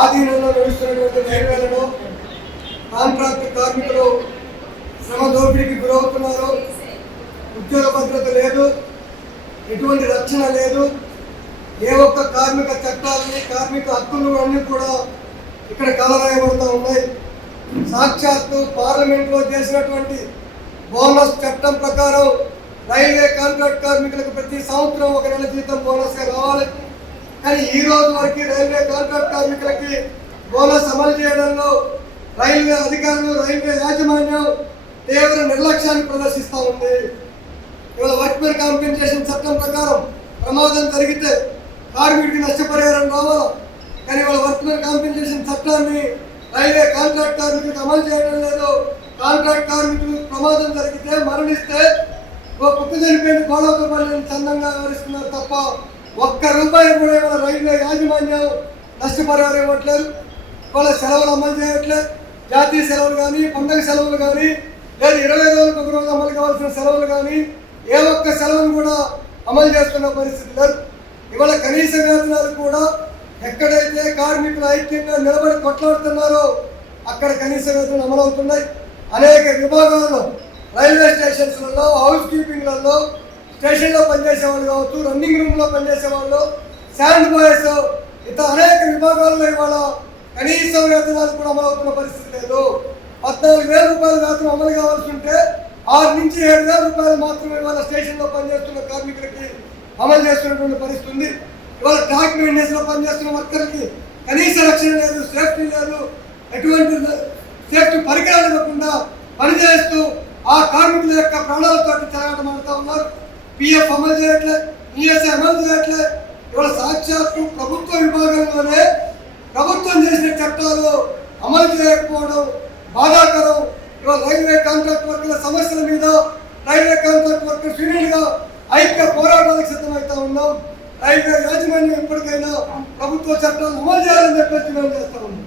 ఆధీనంలో నడుస్తున్నటువంటి రైల్వేలలో కాంట్రాక్ట్ కార్మికులు శ్రమ దోపిడీకి గురవుతున్నారు. ఉద్యోగ భద్రత లేదు, ఎటువంటి రక్షణ లేదు. ఏ ఒక్క కార్మిక చట్టాలని, కార్మిక హక్కులు అన్నీ కూడా ఇక్కడ కలరాయబడుతూ ఉన్నాయి. సాక్షాత్తు పార్లమెంట్లో చేసినటువంటి బోనస్ చట్టం ప్రకారం రైల్వే కాంట్రాక్ట్ కార్మికులకు ప్రతి సంవత్సరం 1 నెల జీతం బోనస్గా రావాలి. కానీ ఈ రోజు వరకు రైల్వే కాంట్రాక్ట్ కార్మికులకి బోనస్ అమలు చేయడంలో రైల్వే అధికారులు, రైల్వే యాజమాన్యం తీవ్ర నిర్లక్ష్యాన్ని ప్రదర్శిస్తూ ఉంది. ఇవాళ వర్క్మెన్ కాంపెన్సేషన్ చట్టం ప్రకారం ప్రమాదం జరిగితే కార్మికుడికి నష్టపరిహారం రావాలి. కానీ ఇవాళ వర్క్మెన్ కాంపెన్సేషన్ చట్టాన్ని రైల్వే కాంట్రాక్ట్ కార్మికులకు అమలు చేయడం లేదు. కాంట్రాక్ట్ కార్మికులు ప్రమాదం జరిగితే, మరణిస్తే ఓ కుక్క చనిపోయిన గోడవపల్లిని చందంగా వివరిస్తున్నారు తప్ప ₹1 కూడా ఇవాళ రైల్వే యాజమాన్యం నష్టపరిహారం ఇవ్వట్లేదు. ఇవాళ సెలవులు అమలు చేయట్లేదు. జాతీయ సెలవులు కానీ, పండుగ సెలవులు కానీ, లేదా 20 రోజులకు ఒక రోజు అమలు కావాల్సిన సెలవులు కానీ ఏ ఒక్క సెలవును కూడా అమలు చేస్తున్న పరిస్థితి లేదు. ఇవాళ కనీస వేతనాలు కూడా ఎక్కడైతే కార్మికులు ఐక్యంగా నిలబడి కొట్లాడుతున్నారో అక్కడ కనీస వేతనాలు అమలవుతున్నాయి. అనేక విభాగాల్లో, రైల్వే స్టేషన్స్లలో, హౌస్ కీపింగ్లలో, స్టేషన్లో పనిచేసే వాళ్ళు కావచ్చు, రన్నింగ్ రూమ్లో పనిచేసే వాళ్ళు, శాండ్ బాయ్స్, ఇతర అనేక విభాగాల్లో ఇవాళ కనీస వేతనాలు కూడా అమలవుతున్న పరిస్థితి లేదు. ₹14,000 వేతనం అమలు కావాల్సి ఉంటే 6 నుంచి 7,000 మాత్రమే ఇవాళ స్టేషన్లో పనిచేస్తున్న కార్మికులకి అమలు చేస్తున్నటువంటి పరిస్థితి ఉంది. ఇవాళ ట్రాక్ మెయింటెనెన్స్లో పనిచేస్తున్న వర్కర్లకి కనీస రక్షణ లేదు, సేఫ్టీ లేదు. ఎటువంటి సేఫ్టీ పరికరాలు ఇవ్వకుండా పనిచేస్తూ ఆ కార్మికుల యొక్క ప్రాణాలతో చెలగాటమాడుతూ ఉన్నారు. PF అమలు చేయట్లే, ESI అమలు చేయట్లే. ఇవాళ సాక్షాత్తు ప్రభుత్వ విభాగంలోనే ప్రభుత్వం చేసిన చట్టాలు అమలు చేయకపోవడం బాధాకరం. ఇవాళ రైల్వే కాంట్రాక్ట్ వర్కర్ల సమస్యల మీద రైల్వే కాంట్రాక్ట్ వర్కర్స్ యూనియన్గా ఐక్య పోరాటాలకు సిద్ధమవుతా ఉన్నాం. రైల్వే యాజమాన్యం ఎప్పటికైనా ప్రభుత్వ చట్టాలు అమలు చేయాలని చెప్పేసి మేము చేస్తా ఉన్నాం.